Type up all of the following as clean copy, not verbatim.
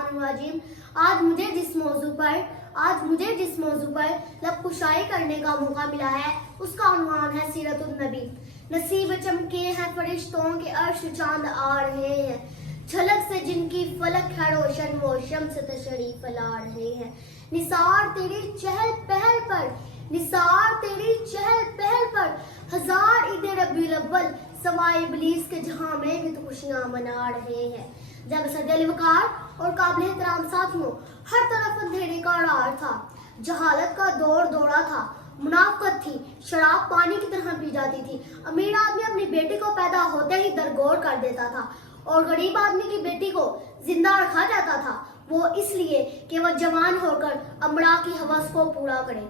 बिस्मिल्लाहिर्रहमानिर्रहीम। आज मुझे जिस मौजू पर लबकुशाई करने का मौका मिला है उसका उन्वान है सीरतुन नबी। नसीब चमके हैं फरिश्तों के अर्श चांद आ रहे हैं, झलक से जिनकी फलक है रोशन वो शम्स तशरीफ ला रहे हैं। निसार तेरी चहल पहल पर हजार ईद रबीउल अव्वल सवाए इब्लीस के जहां में भी तो खुशियां मना रहे हैं। जब सदल वकार और काबिल एहतराम साथियों, हर तरफ अंधेरे का रार था, जहालत का दौर दौड़ा था, मुनाफकत थी, शराब पानी की तरह पी जाती थी। अमीर आदमी अपनी बेटी को पैदा होते ही दरगोर कर देता था और गरीब आदमी की बेटी को जिंदा रखा जाता था, वो इसलिए कि वह जवान होकर अमड़ा की हवस को पूरा करे।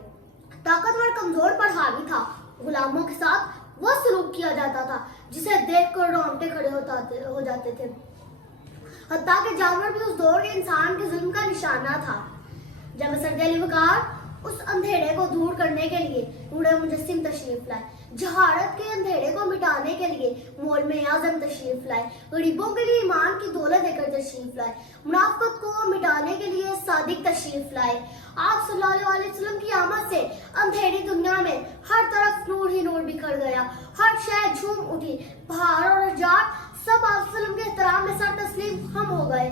ताकतवर कमजोर पर हावी था, गुलामों के साथ वो सलूक किया जाता था जिसे देखकर रोंगटे खड़े हो जाते थे। हत्ता के जानवर भी उस दौर के इंसान के जुल्म का निशाना था। जब सरद अली वकार उस अंधेरे को दूर करने के लिए नूरे मुजस्सिम तशरीफ लाए, जहारत के अंधेरे को मिटाने के लिए मौलमे आजम तशरीफ लाए, गरीबों के लिए ईमान की दौलत देकर तशरीफ लाए, मुनाफकत को मिटाने के लिए सादिक तशरीफ लाए। आप सल्लल्लाहु अलैहि वसल्लम की आमद से अंधेरी दुनिया में हर तरफ नूर ही नूर बिखर गया, हर शय झूम उठी, पहाड़ और अहजार सब आप सल्लम के एहतराम में सर तस्लीम हम हो गए।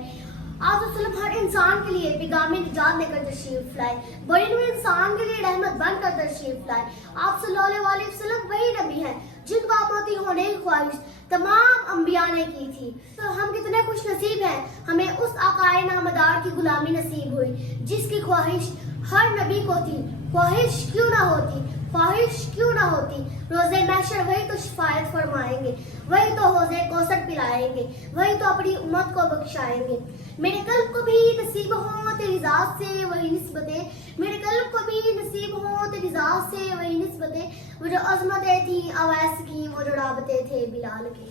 आप सल्लम हर इंसान के लिए पैगामी निजात लेकर तशरीफ लाए, बड़ी हुए इंसान के लिए रहमत बनकर तशरीफ लाए। आप सल्लल्लाहु अलैहि वसल्लम वही नबी हैं जिनको आबादी होने की ख्वाहिश तमाम अंबिया ने की थी। तो हम कितने खुश नसीब हैं, हमें उस आकाए नामदार की गुलामी नसीब हुई जिसकी ख्वाहिश हर नबी को थी। ख्वाहिश क्यों ना होती, रोज़े महशर वही तो शिफायत फरमाएंगे, वही तो हौज़े कौसर पिलाएंगे, वही तो अपनी उम्मत को बख्शाएंगे। मेरे कल्ब को भी नसीब हो तेरी ज़ात से वही निस्बतें, मेरे कल्ब को भी नसीब हो तेरी ज़ात से वही निस्बतें, वो जो अज़मतें थी अवैस की, वो जो राबते थे बिलाल के।